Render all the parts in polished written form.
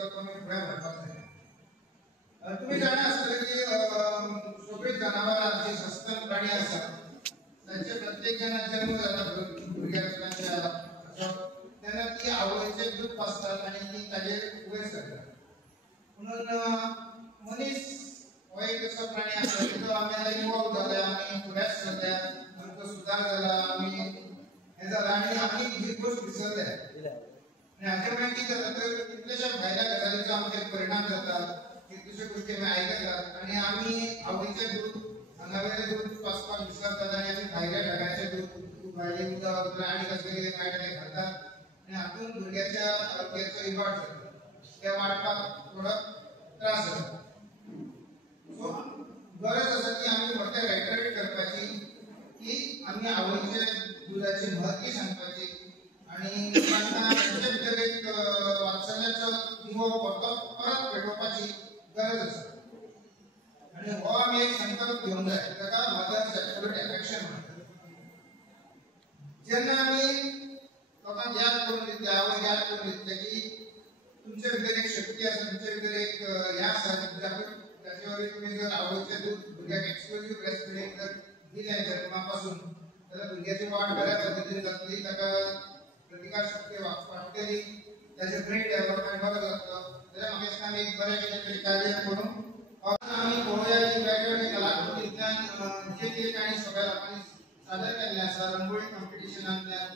सगळं कमी फुडें व्हरपाक जाय। तुम्ही जाणा आसतले की सगळी जनावरां जी सस्तन प्राणी आसात तांचे प्रत्येक जणांचा जन्म जाता भुरग्याच्या तेन्ना ती आवयचें दूध पाजतात आनी ती ताजेर वयर सरतात। म्हणून मनीस हो एक असो प्राणी आसा जो आमी आतां इवॉल्व जाले, आमी फुडें सरले, आमचो सुदार जाला, आमी हें जालां आनी आमी ही गोश्ट विसरले। आनी हाचे मागीर कितें जाता तर कितलेशा भायल्या गजालींचो आमचेर परिणाम जाता, कितल्योश्यो गोश्टी आमी आयकतात आनी आमी आवयचें दूध हांगावेलें दूध पाजपाक विसरतात आनी आमी भायल्या ढगाचें दूध भायलें उदक आनी कसलें कितें मेळटा तें खातात आनी हातूंत भुरग्याच्या आरोग्याचो इबाड जाता, तें वाडपाक थोडो त्रास जाता। सो गरज आसा की आमी फक्त रेटरेट करपाची की आमी आवयच्या दुधाची महत्व सांगपाची आनी तांकां तांचे भितर एक वात्सल्याचो दिवो परत पेटोवपाची गरज आसा। आनी हो आमी एक संकल्प घेवंक जाय, ताका मदर सॅक्युलर एफेक्शन म्हणटात। जेन्ना आमी लोकांक याद करून दितले, आवय याद करून दितले की तुमचे भितर एक शक्ती आसा, तुमचे भितर एक हें आसा ताचे वरवीं तुमी जर आवयचें दूध भुरग्याक एक्सक्लुझिव्ह ब्रेस्ट फिडिंग जर दिलें जन्मा पासून जाल्यार भुरग्याची वाड बऱ्या पद्दतीन जातली, ताका प्रतिकार शक्ती वाडटली, ताचें ब्रेन डेव्हलपमेंट बरो जातलो। जाल्यार म्हाका दिसता आमी एक बरें कितें तरी कार्य करूं आमी पळोवया की वेगवेगळे कलाकृतींतल्यान जे कितें तांणी सगळ्या लोकांनी सादर केल्लें आसा, रंगोळी कॉम्पिटिशनांतल्यान,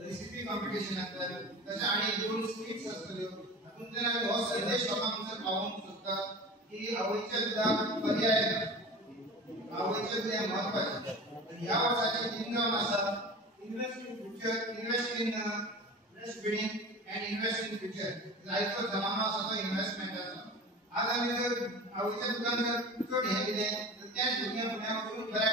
रेसिपी कॉम्पिटिशनांतल्यान, तशें आनी 2 स्किट्स आसतल्यो, हातूंतल्यान आमी हो संदेश लोकांक जर पावोवंक सोदता की आवयच्या दुधाक पर्याय ना, आवयचें दूद हें म्हत्वाचें। आनी ह्या वर्साचें थीम जावन आसा invest in future, invest in breast feeding and invest in future. आयचो जमानो आसा तो इन्वेस्टमेंटाचो। आज आमी जर आवयच्या दुधान जर चड हें दिलें तर त्याच भुरग्यां फुडें वचून बऱ्या